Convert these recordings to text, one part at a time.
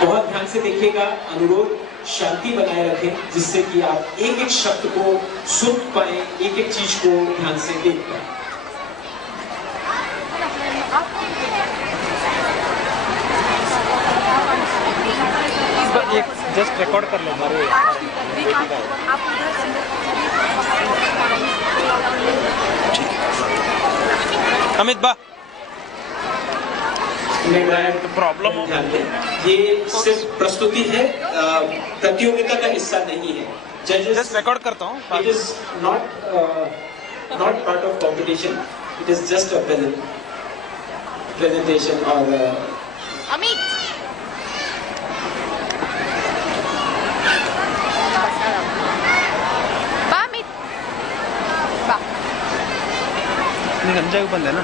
बहुत ध्यान से देखिएगा, अनुरोध शांति बनाए रखें जिससे कि आप एक एक शब्द को सुन पाए, एक एक चीज को ध्यान से देख पाए। एक जस्ट रिकॉर्ड कर लो मारो। अमित बा प्रॉब्लम हो, ये सिर्फ प्रस्तुति है, प्रतियोगिता का हिस्सा नहीं है। जस्ट रिकॉर्ड करता हूँ। It is not part of competition, it is just a presentation. और अमित गंजा बंद है ना।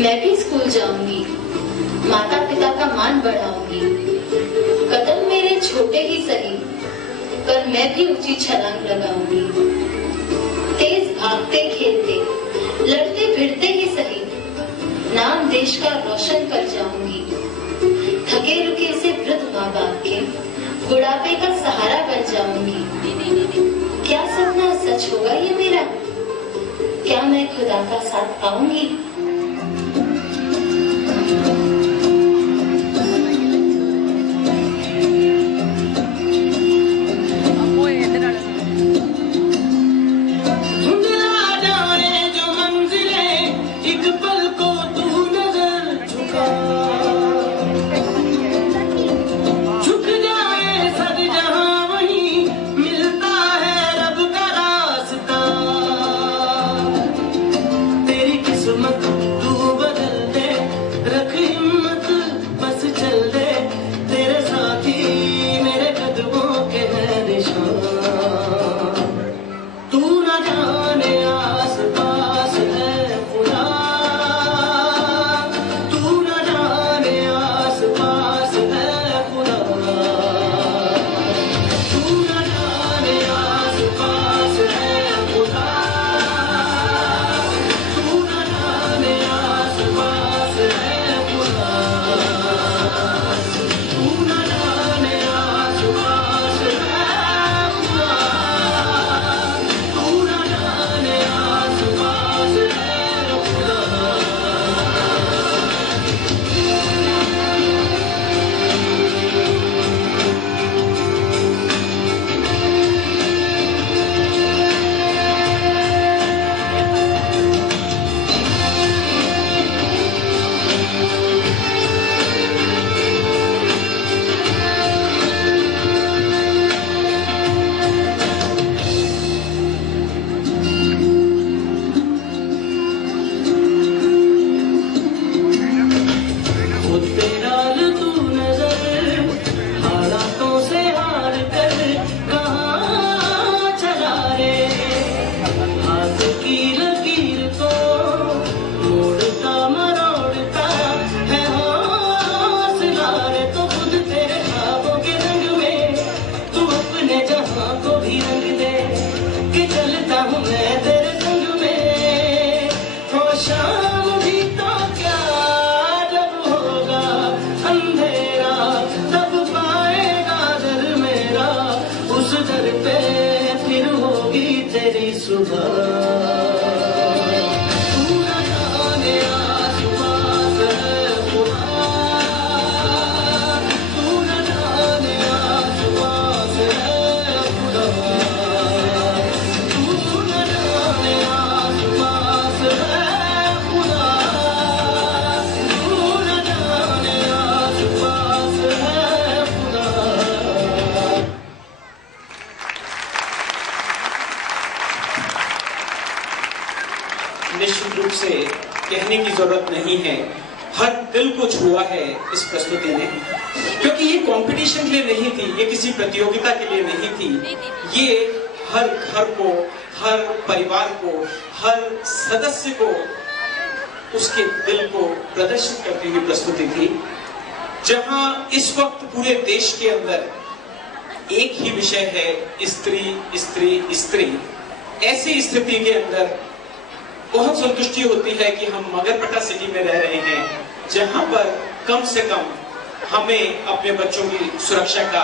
मैं भी स्कूल जाऊंगी, माता पिता का मान बढ़ाऊंगी। कदम मेरे छोटे ही सही, पर मैं भी ऊंची छलांग लगाऊंगी। तेज भागते खेलते, लड़ते भिड़ते ही सही, नाम देश का रोशन कर जाऊंगी। थके रुके से वृद्ध माँ बाप के बुढ़ापे का सहारा बन जाऊंगी। क्या सपना सच होगा ये मेरा? क्या मैं खुदा का साथ पाऊंगी? किस्मत जाने आस पास है खुदा, तू न जाने आस पास है खुदा, तू न जाने आस पास है खुदा, तू न जाने आस पास है खुदा, तू न जाने आस पास है खुदा, तू न जाने आस पास है खुदा। खुद पे डाल तू नजर, हालातों से हार कर कहाँ चला रे, हाथ की लकीर को मोड़ता मरोड़ता है हौसला रे, तो खुद तेरे ख्वाबों के रंग में तू अपने जहां को भी रंग दे, कि चलता हूँ मैं तेरे संग में, हो शाम भी तो क्या जब होगा अंधेरा, तब पाएगा दर मेरा, उस दर पे फिर होगी तेरी सुबह। तू न जाने आस पास है खुदा, तू न जाने आस पास है खुदा, तू न जाने आस पास है खुदा, तू न जाने आस पास है खुदा। निश्चित रूप से कहने की जरूरत नहीं है, हर दिल को छुआ है इस प्रस्तुति ने, क्योंकि ये कंपटीशन के लिए नहीं थी, ये किसी प्रतियोगिता के लिए नहीं थी, ये हर घर को, हर परिवार को, हर सदस्य को, उसके दिल को प्रदर्शित करती हुई प्रस्तुति थी। जहां इस वक्त पूरे देश के अंदर एक ही विषय है, स्त्री स्त्री स्त्री, ऐसी स्थिति के अंदर बहुत संतुष्टि होती है कि हम मगरपट्टा सिटी में रह रहे हैं, जहां पर कम से कम हमें अपने बच्चों की सुरक्षा का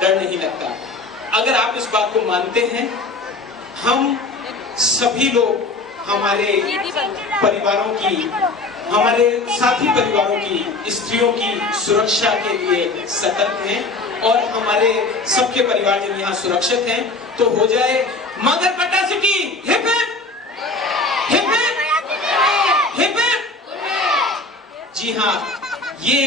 डर नहीं लगता। अगर आप इस बात को मानते हैं, हम सभी लोग हमारे परिवारों की, हमारे साथी परिवारों की, स्त्रियों की सुरक्षा के लिए सतर्क हैं, और हमारे सबके परिवार जब यहाँ सुरक्षित हैं, तो हो जाए Magarpatta city hip hip, hip hip, hip hip. जी हाँ, ये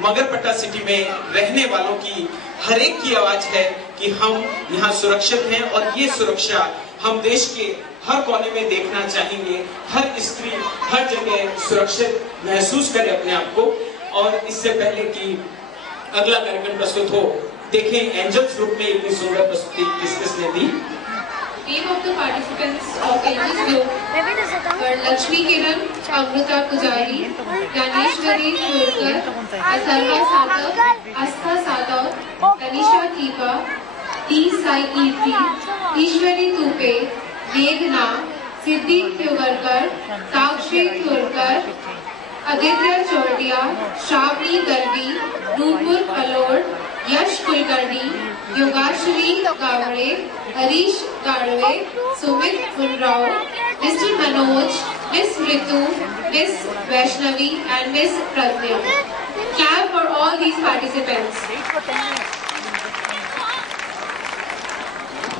मगरपट्टा सिटी में रहने वालों की हर एक की आवाज है कि हम यहाँ सुरक्षित हैं, और ये सुरक्षा हम देश के हर कोने में देखना चाहेंगे। हर स्त्री हर जगह सुरक्षित महसूस करे अपने आप को। और इससे पहले कि अगला कार्यक्रम प्रस्तुत हो, देखें एंजल्स ग्रुप में इतनी सुंदर प्रस्तुति किसने दी। Name of the participants of Angels Group were Lakshmi Kiran, Amrita Pujari, Ganeshwari Turkar, Atharva Sadav, Astha Sadav, Tanisha Kipa, T. Sai Kirti, Ishwari Tupe, Meghna, Siddhi Tyogarkar, Sakshi Turkar, Aditya Chordia, Shravani Gargi, Nupur Kalod, Yash Kulkarni, Yogashri Gavre, Harish Garve, Sumit Funrao, Mr. Manoj, Miss Ritu, Miss Vaishnavi and Miss Pratnya. Clap for all these participants.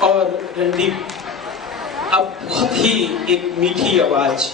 और रणदीप, अब बहुत ही एक मीठी आवाज